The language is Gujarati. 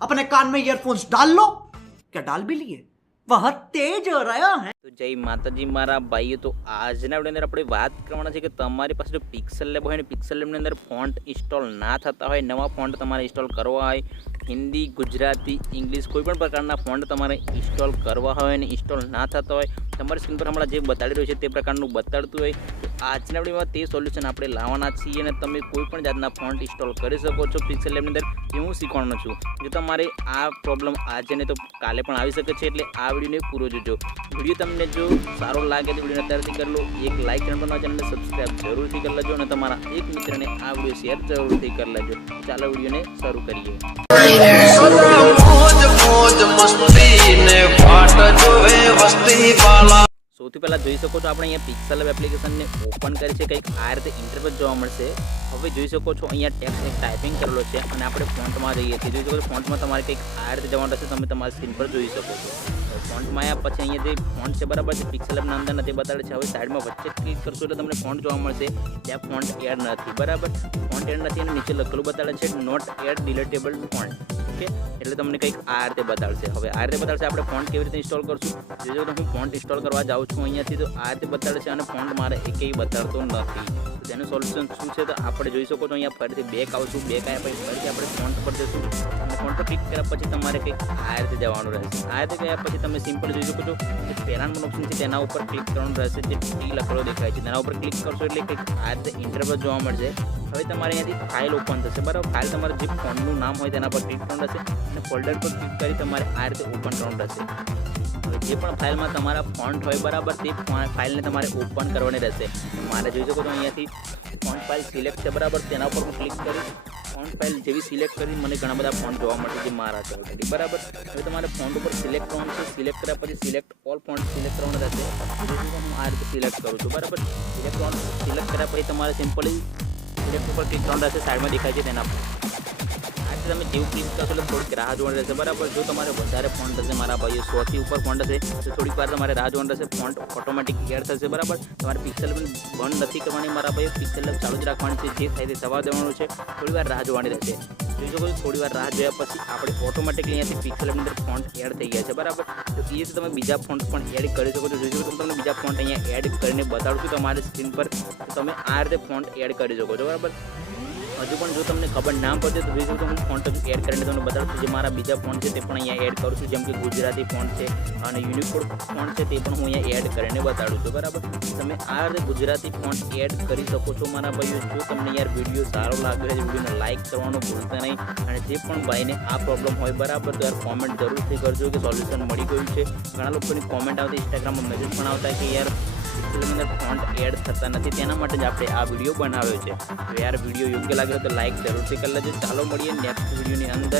अपने कान में ईयरफोन्स डाल लो। क्या डाल भी लिए? वह तेज हो रहा है। તો જય માતાજી મારા ભાઈઓ, તો આજના વિડીયોની અંદર આપણે વાત કરવાના છે કે તમારી પાસે જો પિક્સેલ લેબ હોય ને પિક્સેલ લેબની અંદર ફોન્ટ ઇન્સ્ટોલ ના થતા હોય, નવા ફોન્ટ તમારે ઇન્સ્ટોલ કરવા હોય, હિન્દી, ગુજરાતી, ઇંગ્લિશ કોઈ પણ પ્રકારના ફોન્ટ તમારે ઇન્સ્ટોલ કરવા હોય અને ઇન્સ્ટોલ ના થતા હોય, તમારી સ્ક્રીન પર હમણાં જે બતાડી રહ્યું છે તે પ્રકારનું બતાડતું હોય, તો આજના વિડીયોમાં તે સોલ્યુશન આપણે લાવવાના છીએ અને તમે કોઈ પણ જાતના ફોન્ટ ઇન્સ્ટોલ કરી શકો છો પિક્સેલ લેબની અંદર. એ હું શીખવાનો છું. જો તમારે આ પ્રોબ્લેમ આજે ને તો કાલે પણ આવી શકે છે, એટલે આ વિડીયોને પૂરો જોજો. વિડીયો તમને જો સારો લાગે તો વિડીયોને અત્યારથી કરી લો એક લાઇક, ચેનલને સબસ્ક્રાઈબ જરૂરથી કરી લેજો અને તમારા એક મિત્રને આ વિડીયો શેર જરૂરથી કરી લેજો. ચાલો વિડીયોને શરૂ કરીએ. સૌથી પહેલાં જોઈ શકો છો આપણે અહીંયા પિક્સેલ લેબ એપ્લિકેશનને ઓપન કરી છે. કંઈક આ રીતે ઇન્ટરફેસ જોવા મળશે. હવે જોઈ શકો છો અહીંયા ટેક્સ્ટ એક ટાઈપિંગ કરેલો છે અને આપણે ફોન્ટમાં જઈએ છીએ. જોઈ શકો છો ફોન્ટમાં તમારે કંઈક આ રીતે જવાનું રહેશે. તમે તમારી સ્ક્રીન પર જોઈ શકો છો. ફોન્ટમાં આવ્યા પછી અહીંયા જે ફોન્ટ છે બરાબર છે, પિક્સેલ લેબના અંદર નથી બતાડે છે. હવે સાઈડમાં વચ્ચે ક્લિક કરશો એટલે તમને ફોન્ટ જોવા મળશે. ત્યાં ફોન્ટ એડ નથી બરાબર, ફોન્ટ એડ નથી અને નીચે લખેલું બતાડે છે નોટ એડ ડિલીટેબલ ફોન્ટ. ઓકે, એટલે તમને કંઈક આ રીતે બતાડશે. હવે આ રીતે બતાડશે આપણે ફોન્ટ કેવી રીતે ઇન્સ્ટોલ કરશું. જો હું ફોન્ટ ઇન્સ્ટોલ કરવા જાઉં છું અહીંયાથી, તો આ રીતે બતાડે છે અને ફોન્ટ મારે એકેય બતાડતો નથી. તેનું સોલ્યુશન શું છે તો આપણે જોઈ શકો છો. અહીંયા ફરીથી બેક આવશું. બેક આવ્યા પછી ફરીથી આપણે ફોન્ટ પર જશું અને ફોન્ટ પર ક્લિક કર્યા પછી તમારે કંઈક આ રીતે જવાનું રહેશે. આ રીતે ગયા પછી તમે સિમ્પલ જોઈ શકો છો જે પહેલાંનું ઓપ્શન છે તેના ઉપર ક્લિક કરવાનું રહેશે. જે ટી લખેલો દેખાય છે તેના ઉપર ક્લિક કરશો એટલે કંઈક આ રીતે ઇન્ટરફેસ જોવા મળશે. હવે તમારે અહીંયાથી ફાઇલ ઓપન થશે બરાબર. ફાઇલ તમારે જે ફોન્ટનું નામ હોય તેના પર ક્લિક કરવાનું રહેશે અને ફોલ્ડર પર ક્લિક કરી તમારે આ રીતે ઓપન કરવાનું રહેશે. હવે જે પણ ફાઇલમાં તમારા ફોન્ટ હોય બરાબર તે ફાઇલને તમારે ઓપન કરવાની રહેશે. મારે જોઈ શકો છો અહીંયાથી ફોન્ટ ફાઇલ સિલેક્ટ છે બરાબર. તેના ઉપર હું ક્લિક કરી ફોન્ટ ફાઇલ જેવી સિલેક્ટ કરી મને ઘણા બધા ફોન્ટ જોવા મળશે જે મારા છે ઓલરેડી બરાબર. હવે તમારે ફોન્ટ ઉપર સિલેક્ટ કરવાનું છે. સિલેક્ટ કર્યા પછી સિલેક્ટ ઓલ ફોન્ટ સિલેક્ટ કરવાનું રહેશે. હું આ રીતે સિલેક્ટ કરું છું બરાબર. સિલેક્ટ કર્યા પછી તમારે સિમ્પલી સિલેક્ટ ઉપર ક્લિક કરવાનું રહેશે. સાઈડમાં દેખાય છે તેના પર તમે જેવું ક્લિક કરશો એટલે થોડીક રાહ જોવાની રહેશે બરાબર. જો તમારે વધારે ફોન્ટ હશે મારા ભાઈઓ 100થી ઉપર ફોન્ટ હશે તો થોડીક વાર તમારે રાહ જોવાની રહેશે. ફોન્ટ ઓટોમેટિક એડ થશે બરાબર. તમારે પિક્સેલ બંધ નથી કરવાની મારા ભાઈઓ, પિક્સેલ ચાલુ જ રાખવાની છે. જે થાય તે થવા દેવાનું છે. થોડી વાર રાહ જોવાની રહેશે. જોઈ શકો છો થોડી વાર રાહ જોયા પછી આપણે ઓટોમેટિકલી અહીંયાથી પિક્સેલની અંદર ફોન્ટ એડ થઈ ગયા છે બરાબર. તો એ રીતે તમે બીજા ફોન્ટ પણ એડ કરી શકો છો. જોઈ શકો છો તમને બીજા ફોન્ટ અહીંયા એડ કરીને બતાડું છું તમારી સ્ક્રીન પર. તો તમે આ રીતે ફોન્ટ એડ કરી શકો છો બરાબર. હજુ પણ જો તમને ખબર ના પડે તો જોઈ શકો હું ફોન્ટ એડ કરીને તમને બતાડું છું. જે મારા બીજા ફોન્ટ છે તે પણ અહીંયા એડ કરું છું. જેમ કે ગુજરાતી ફોન્ટ છે અને યુનિકોડ ફોન્ટ છે તે પણ હું અહીંયા એડ કરીને બતાડું છું બરાબર. તમે આ રીતે ગુજરાતી ફોન્ટ એડ કરી શકો છો મારા ભાઈઓ. જો તમને યાર વિડીયો સારો લાગે છે વિડીયોને લાઇક કરવાનું ભૂલતા નહીં. અને જે પણ ભાઈને આ પ્રોબ્લેમ હોય બરાબર તો યાર કોમેન્ટ જરૂરથી કરજો કે સોલ્યુશન મળી ગયું છે. ઘણા લોકોની કોમેન્ટ આવતી, ઇન્સ્ટાગ્રામમાં મેસેજ પણ આવતા કે યાર પિક્સેલની અંદર ફોન્ટ એડ થતા નથી. તેના માટે જ આપણે આ વિડીયો બનાવ્યો છે. તો યાર વિડીયો યોગ્ય લાગે તો લાઇક જરૂરથી કરી લેજો. ચાલો મળીએ નેક્સ્ટ વિડીયોની અંદર.